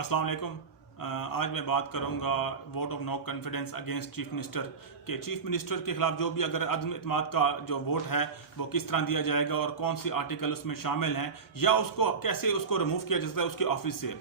अस्सलाम वालेकुम। आज मैं बात करूंगा vote of no confidence against chief minister के। चीफ मिनिस्टर के खिलाफ जो भी अगर अदम इत्मीनाद का जो वोट है वो किस तरह दिया जाएगा और कौन सी आर्टिकल उसमें शामिल हैं या उसको कैसे उसको रिमूव किया जाता है उसके ऑफिस से।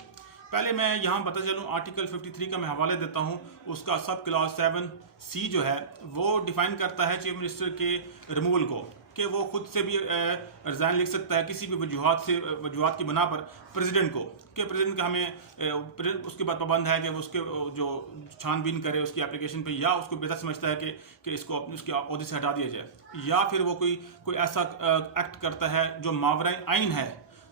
पहले मैं यहाँ बता चलूँ, आर्टिकल 53 का मैं हवाले देता हूँ। उसका सब क्लॉज 7C जो है वो डिफाइन करता है चीफ मिनिस्टर के रिमूवल को, कि वो खुद से भी रिजाइन लिख सकता है किसी भी वजूहत की बना पर प्रेसिडेंट को, कि प्रेसिडेंट का हमें उसके बाद पाबंद है कि वो उसके जो छानबीन करे उसकी एप्लीकेशन पे, या उसको बेहतर समझता है कि इसको उसके ओहदे से हटा दिया जाए, या फिर वो कोई ऐसा एक्ट करता है जो मावरा आइन है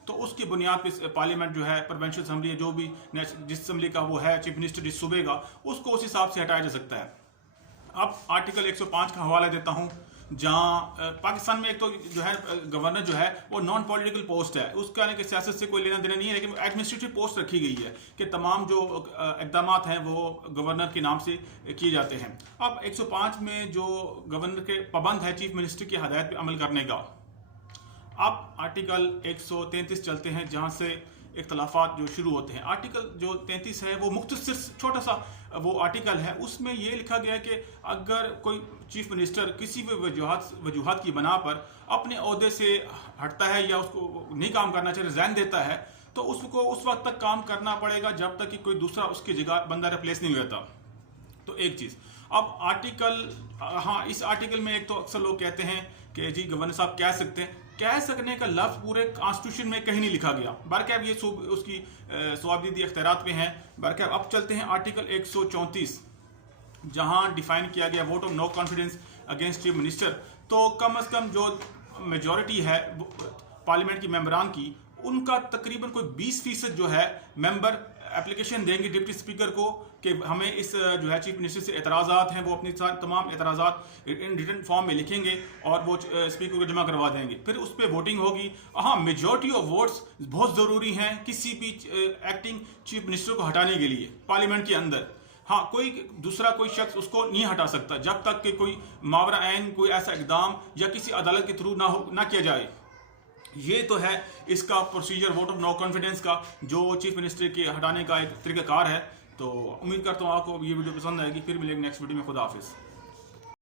तो उसकी बुनियाद पर पार्लियामेंट जो है प्रोविंशियल असम्बली जो भी जिस असम्बली का वो है चीफ मिनिस्टर जिस सूबे का, उसको उस हिसाब से हटाया जा सकता है। अब आर्टिकल 105 का हवाला देता हूँ, जहाँ पाकिस्तान में एक तो जो है गवर्नर जो है वो नॉन पॉलिटिकल पोस्ट है, उसका यानी कि सियासत से कोई लेना देना नहीं है, लेकिन एडमिनिस्ट्रेटिव पोस्ट रखी गई है कि तमाम जो इकदाम हैं वो गवर्नर के नाम से किए जाते हैं। अब 105 में जो गवर्नर के पाबंद है चीफ मिनिस्टर की हदायत पर अमल करने का। अब आर्टिकल 133 चलते हैं, जहाँ से इख्तलाफात जो शुरू होते हैं। आर्टिकल जो 33 है वो मुख्तसर छोटा सा वो आर्टिकल है, उसमें ये लिखा गया है कि अगर कोई चीफ मिनिस्टर किसी भी वजूहत की बना पर अपने ओहदे से हटता है या उसको नहीं काम करना चाहिए, रिजाइन देता है, तो उसको उस वक्त तक काम करना पड़ेगा जब तक कि कोई दूसरा उसकी जगह बंदा रिप्लेस नहीं होता। तो एक चीज़। अब आर्टिकल, हाँ, इस आर्टिकल में एक तो अक्सर लोग कहते हैं कि जी गवर्नर साहब कह सकते हैं, कह सकने का लफ्ज़ पूरे कॉन्स्टिट्यूशन में कहीं नहीं लिखा गया। बरकैब ये उसकी स्वाबदीदी अख्तियारात पे हैं। बरकैब अब चलते हैं आर्टिकल 134, जहां डिफाइन किया गया vote of no confidence against chief minister. तो कम अज़ कम जो मेजॉरिटी है पार्लियामेंट की मेंबरान की, उनका तकरीबन कोई 20% जो है मेंबर एप्लीकेशन देंगे डिप्टी स्पीकर को कि हमें इस जो है चीफ मिनिस्टर से एतराज़ात हैं, वो अपनी तमाम एतराज़ात इन रिटन फॉर्म में लिखेंगे और वो स्पीकर को जमा करवा देंगे। फिर उस पर वोटिंग होगी। हाँ, मेजॉरिटी ऑफ वोट्स बहुत ज़रूरी हैं किसी भी एक्टिंग चीफ मिनिस्टर को हटाने के लिए पार्लियामेंट के अंदर। हाँ, कोई दूसरा कोई शख्स उसको नहीं हटा सकता जब तक कि कोई मावरा ऐन कोई ऐसा इकदाम या किसी अदालत के थ्रू ना किया जाए। ये तो है इसका procedure vote of no confidence का, जो चीफ मिनिस्टर के हटाने का एक तरीकाकार है। तो उम्मीद करता हूँ आपको ये वीडियो पसंद आएगी। फिर मिलेंगे नेक्स्ट वीडियो में। खुदा हाफिज़।